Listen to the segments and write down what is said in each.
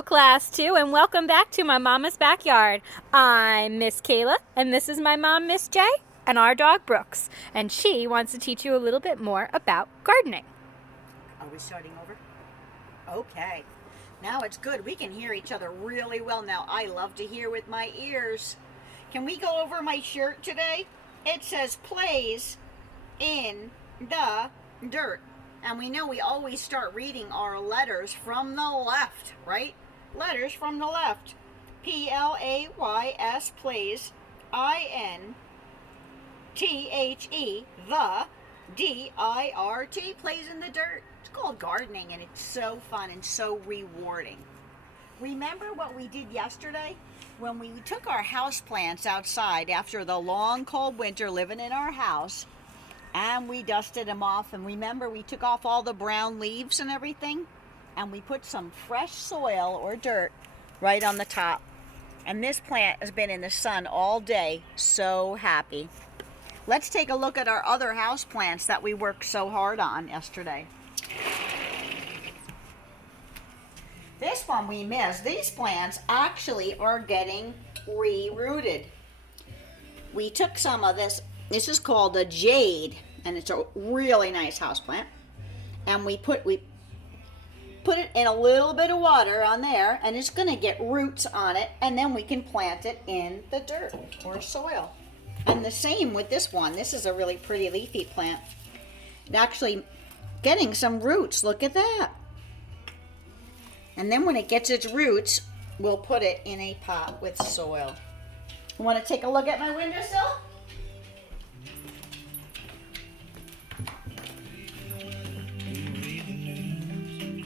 Hello, Class 2, and welcome back to my mama's backyard. I'm Miss Kayla, and this is my mom, Miss J, and our dog, Brooks. And she wants to teach you a little bit more about gardening. Are we starting over? Okay. Now it's good. We can hear each other really well now. I love to hear with my ears. Can we go over my shirt today? It says plays in the dirt. And we know we always start reading our letters from the left, right? Letters from the left. P-L-A-Y-S, plays, I-N-T-H-E, the, D-I-R-T, plays in the dirt. It's called gardening, and it's so fun and so rewarding. Remember what we did yesterday? When we took our house plants outside after the long, cold winter living in our house, and we dusted them off, and remember we took off all the brown leaves and everything, and we put some fresh soil or dirt right on the top. And this plant has been in the sun all day, so happy. Let's take a look at our other house plants that we worked so hard on yesterday. This one we missed. These plants actually are getting re-rooted. We took some of this. This is called a jade, and it's a really nice houseplant. And we put it in a little bit of water on there, and it's going to get roots on it, and then we can plant it in the dirt or soil. And the same with this one. This is a really pretty leafy plant. It's actually getting some roots. Look at that. And then when it gets its roots, we'll put it in a pot with soil. You want to take a look at my windowsill?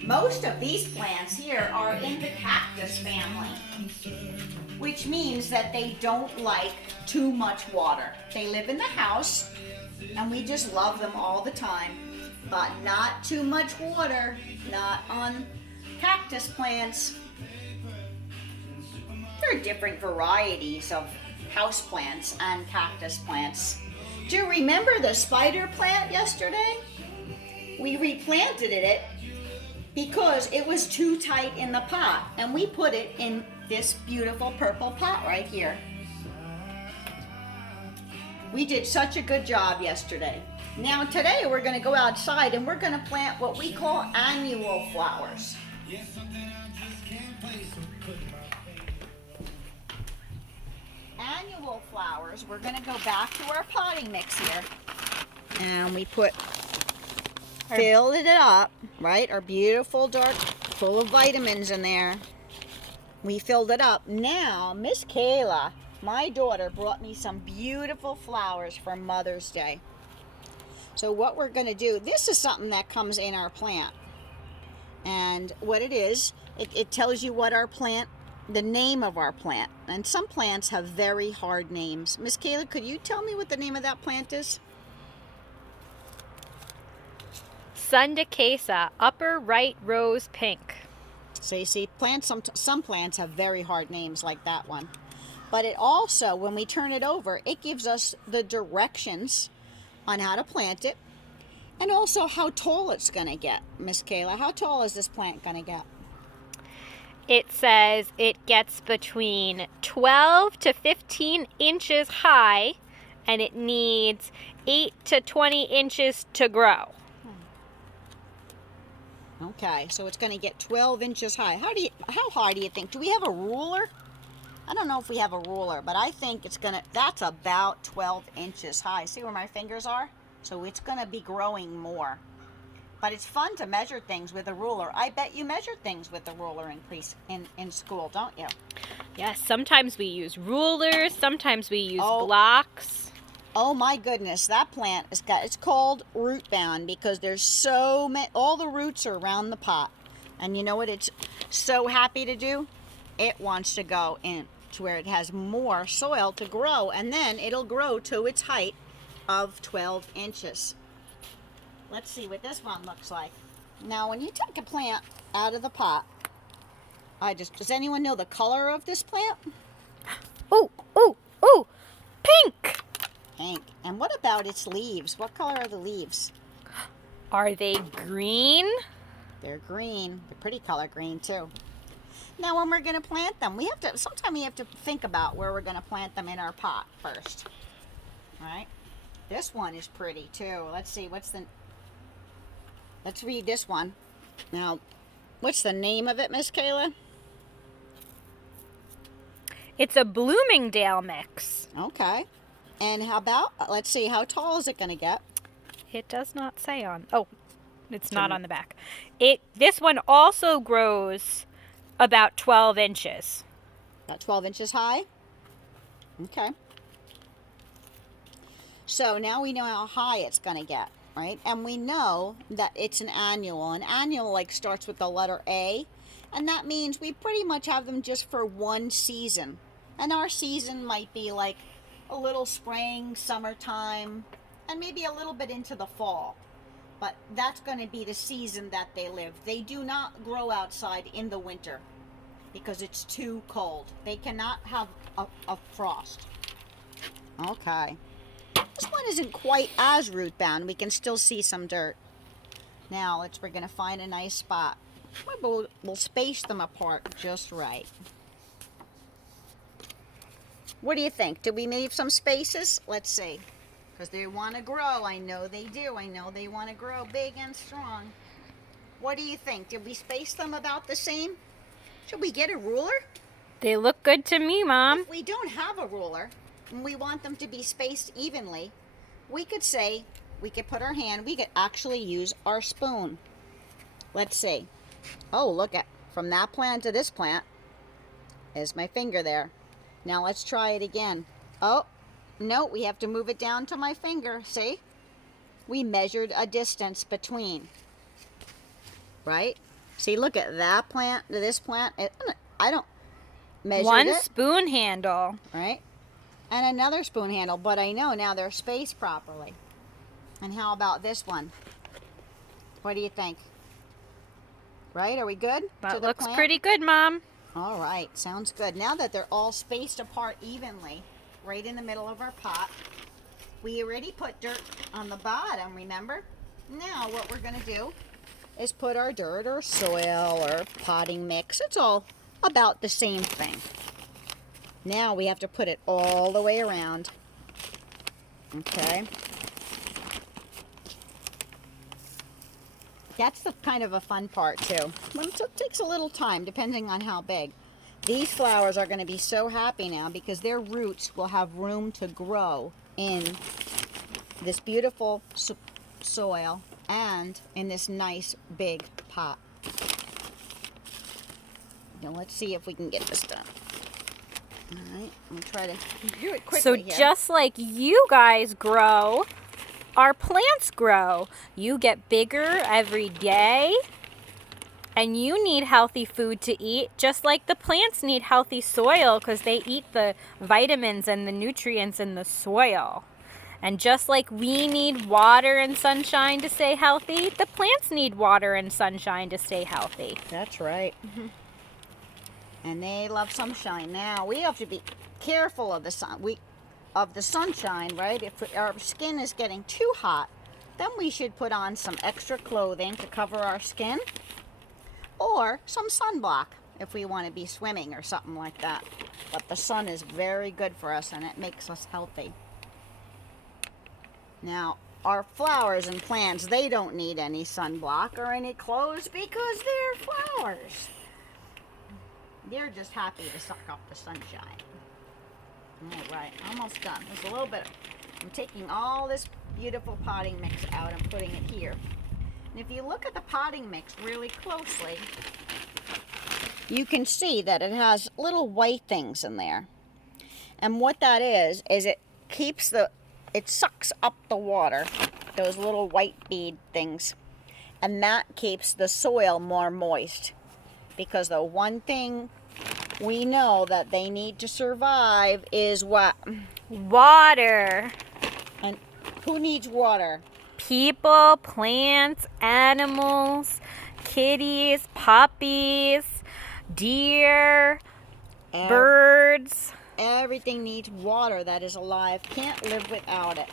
Most of these plants here are in the cactus family, which means that they don't like too much water. They live in the house, and we just love them all the time, but not too much water, not on cactus plants. There are different varieties of house plants and cactus plants. Do you remember the spider plant yesterday? We replanted it because it was too tight in the pot, and we put it in this beautiful purple pot right here. We did such a good job yesterday. Now today we're going to go outside and we're going to plant what we call annual flowers. Annual flowers, we're going to go back to our potting mix here, and we filled it up, right? Our beautiful dark, full of vitamins in there. We filled it up. Now, Miss Kayla, my daughter, brought me some beautiful flowers for Mother's Day. So what we're going to do, this is something that comes in our plant. And what it is, it tells you what our plant, the name of our plant. And some plants have very hard names. Miss Kayla, could you tell me what the name of that plant is? Sundacasa, upper right rose pink. So you see, some plants have very hard names like that one. But it also, when we turn it over, it gives us the directions on how to plant it, and also how tall it's going to get. Miss Kayla, how tall is this plant going to get? It says it gets between 12 to 15 inches high, and it needs 8 to 20 inches to grow. Okay, so it's going to get 12 inches high. How high do you think? Do we have a ruler? I don't know if we have a ruler, but I think that's about 12 inches high. See where my fingers are? So it's going to be growing more. But it's fun to measure things with a ruler. I bet you measure things with a ruler in school, don't you? Yes, sometimes we use rulers, sometimes we use blocks. Oh my goodness, that plant it's called root bound because there's so many, all the roots are around the pot. And you know what it's so happy to do? It wants to go in to where it has more soil to grow, and then it'll grow to its height of 12 inches. Let's see what this one looks like. Now when you take a plant out of the pot, does anyone know the color of this plant? Ooh, ooh, ooh, pink! Pink. And what about its leaves? What color are the leaves? Are they green? They're green. They're pretty color green too. Now when we're going to plant them, sometimes we have to think about where we're going to plant them in our pot first. All right? This one is pretty too. Let's see, let's read this one. Now, what's the name of it, Miss Kayla? It's a Bloomingdale mix. Okay. And how about, let's see, how tall is it going to get? It does not say on. Oh, it's not on the back. This one also grows about 12 inches. About 12 inches high? Okay. So now we know how high it's going to get, right? And we know that it's an annual. An annual like starts with the letter A, and that means we pretty much have them just for one season. And our season might be like a little spring, summertime, and maybe a little bit into the fall. But that's going to be the season that they live. They do not grow outside in the winter because it's too cold. They cannot have a frost. Okay. This one isn't quite as root bound. We can still see some dirt. Now we're going to find a nice spot. We'll space them apart just right. What do you think? Did we leave some spaces? Let's see. Because they want to grow. I know they do. I know they want to grow big and strong. What do you think? Did we space them about the same? Should we get a ruler? They look good to me, Mom. If we don't have a ruler and we want them to be spaced evenly, we could put our hand, we could actually use our spoon. Let's see. Oh, look at, from that plant to this plant is my finger there. Now let's try it again. Oh, no, we have to move it down to my finger. See? We measured a distance between. Right? See, look at that plant to this plant. I don't measure it. One spoon handle. Right? And another spoon handle. But I know now they're spaced properly. And how about this one? What do you think? Right? Are we good? That looks pretty good, Mom. All right. Sounds good. Now that they're all spaced apart evenly, right in the middle of our pot, we already put dirt on the bottom, remember? Now what we're going to do is put our dirt or soil or potting mix. It's all about the same thing. Now we have to put it all the way around. Okay. That's the kind of a fun part too. It takes a little time depending on how big. These flowers are going to be so happy now because their roots will have room to grow in this beautiful soil and in this nice big pot. Now let's see if we can get this done. All right, I'm going to try to do it quickly So here. just like you guys grow, our plants grow. You get bigger every day. And you need healthy food to eat, just like the plants need healthy soil because they eat the vitamins and the nutrients in the soil. And just like we need water and sunshine to stay healthy, the plants need water and sunshine to stay healthy. That's right. Mm-hmm. And they love sunshine. Now, we have to be careful of the sunshine, right? If our skin is getting too hot, then we should put on some extra clothing to cover our skin. Or some sunblock if we want to be swimming or something like that. But the sun is very good for us and it makes us healthy. Now, our flowers and plants, they don't need any sunblock or any clothes because they're flowers. They're just happy to suck up the sunshine. All right, almost done. There's a little bit. I'm taking all this beautiful potting mix out and putting it here. And if you look at the potting mix really closely, you can see that it has little white things in there. And what that is it sucks up the water, those little white bead things. And that keeps the soil more moist. Because the one thing we know that they need to survive is what? Water. And who needs water? People, plants, animals, kitties, puppies, deer, birds. Everything needs water that is alive. Can't live without it.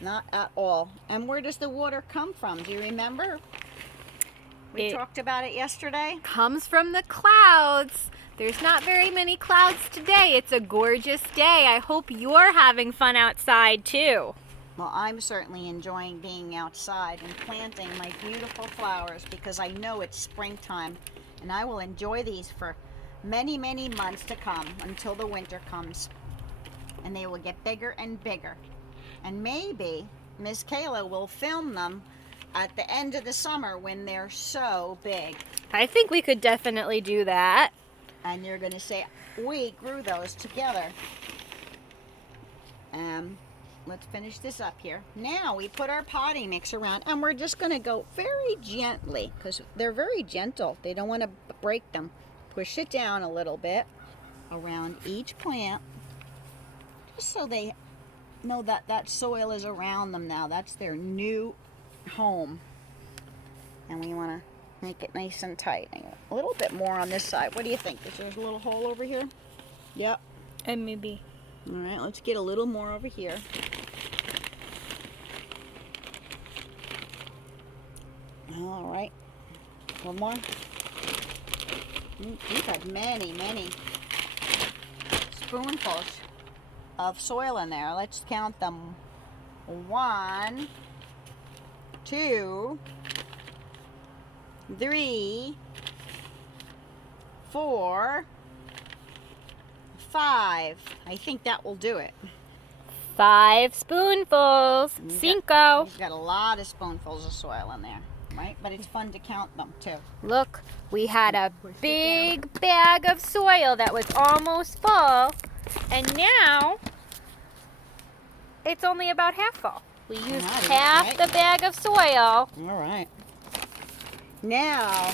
Not at all. And where does the water come from? Do you remember? We It talked about it yesterday. comes from the clouds. There's not very many clouds today. It's a gorgeous day. I hope you're having fun outside too. Well, I'm certainly enjoying being outside and planting my beautiful flowers because I know it's springtime and I will enjoy these for many, many months to come until the winter comes. And they will get bigger and bigger. And maybe Miss Kayla will film them at the end of the summer when they're so big. I think we could definitely do that. And you're going to say, we grew those together. Let's finish this up here. Now we put our potting mix around and we're just going to go very gently because they're very gentle. They don't want to break them. Push it down a little bit around each plant just so they know that that soil is around them now. That's their new home. And we want to make it nice and tight. A little bit more on this side. What do you think? Is there a little hole over here? Yep. And maybe. All right, let's get a little more over here. All right. One more. We've had many, many spoonfuls of soil in there. Let's count them. 1, 2, 3, 4, 5. I think that will do it. 5 spoonfuls. Cinco. We've got a lot of spoonfuls of soil in there, right? But it's fun to count them too. Look, we had a big bag of soil that was almost full, and now it's only about half full. We used half the bag of soil. All right. Now,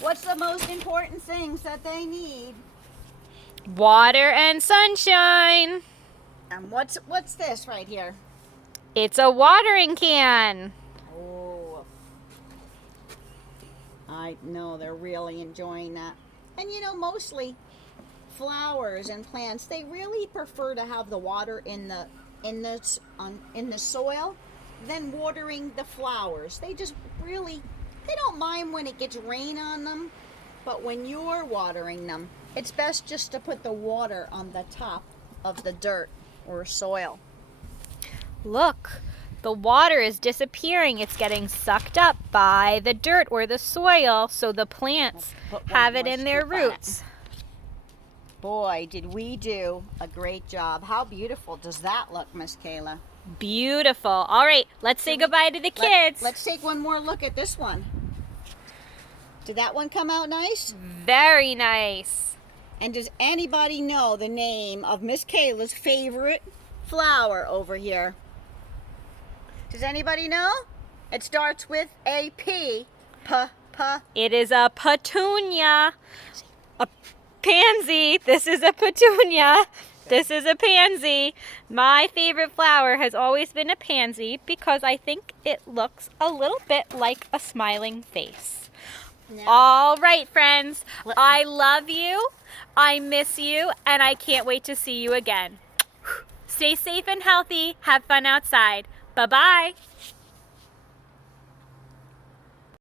what's the most important things that they need? Water and sunshine. And what's this right here? It's a watering can. Oh, I know they're really enjoying that. And you know, mostly flowers and plants, they really prefer to have the water in the soil than watering the flowers. They don't mind when it gets rain on them, but when you're watering them, it's best just to put the water on the top of the dirt or soil. Look, the water is disappearing. It's getting sucked up by the dirt or the soil, so the plants have it in their roots. Boy, did we do a great job. How beautiful does that look, Miss Kayla? Beautiful. All right, let's say goodbye to the kids. Let's take one more look at this one. Did that one come out nice? Very nice. And does anybody know the name of Miss Kayla's favorite flower over here? Does anybody know? It starts with a P. It is a petunia. A pansy. This is a petunia. This is a pansy. My favorite flower has always been a pansy because I think it looks a little bit like a smiling face. Now, All right, friends. I love you. I miss you, and I can't wait to see you again. Stay safe and healthy. Have fun outside. Bye-bye.